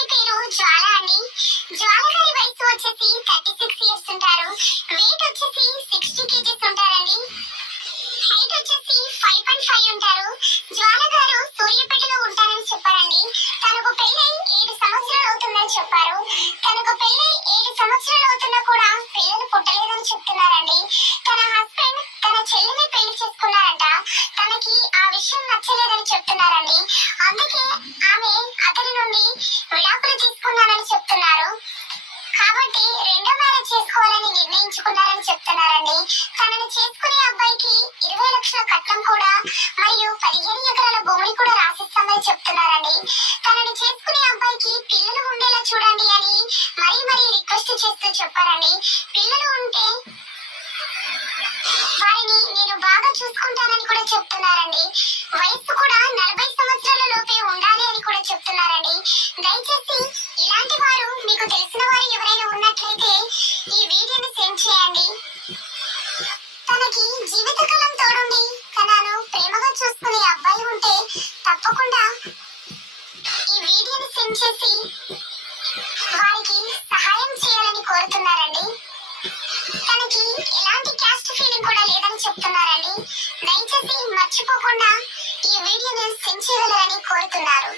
చెప్తున్నారండి జ్వాల గారి వయసు వచ్చేసి థర్టీ సిక్స్ ఇయర్స్ ఉంటారు. వెయిట్ వచ్చేసి సిక్స్టీ కేజీస్ ఉంటారండి. హైట్ వచ్చేసి ఫైవ్ పాయింట్ ఫైవ్ ఉంటారు. జ్వాల గారు సూర్యపేటలో ఉంటారని చెప్పారండి. తనకు పెళ్ళై ఏడు సంవత్సరాలు అవుతుందని చెప్పారు. తనకు పెళ్ళై ఏడు సంవత్సరాలు అవుతున్నా కూడా పిల్లలు పుట్టలేదని చెప్తున్నారండి. తన హస్బెండ్ తన చెల్లిని పెళ్ళి చేసుకున్నారంట. తనకి ఆ విషయం నచ్చలేదని చెప్తున్నారండి. అందుకే ఆమె అతని కాబట్టి రెండో మ్యారేజ్ చేసుకోవాలని నిర్ణయించుకున్నారని చెప్తున్నారండి. తనని చేసుకునే అబ్బాయికి ఇరవై లక్షల కట్నం కూడా మరియు పదిహేను ఎకరాల భూమిని కూడా రాసిస్తామని చెప్తున్నారండి. తనని చేసుకునే అబ్బాయికి పిల్లలు ఉండేలా చూడండి అని మరీ మరీ రిక్వెస్ట్ చేస్తూ చెప్పారండి. పిల్లలు ఉంటే వారిని నేను బాగా చూసుకుంటానని కూడా చెప్తున్నారండి. వయస్సు కూడా నలభై తనకి జీవితకాలం తోడుండి తనను ప్రేమగా చూసుకునే అబ్బాయి ఉంటే తప్పకుండా ఈ వీడియోని సెండ్ చేసి వారికి సహాయం చేయాలని కోరుతున్నారండి. తనకి ఎలాంటి క్యాస్ట్ ఫీలింగ్ కూడా లేదని చెప్తున్నారండి. దయచేసి మర్చిపోకుండా ఈ వీడియోని సెండ్ చేయగలరని కోరుతున్నారు.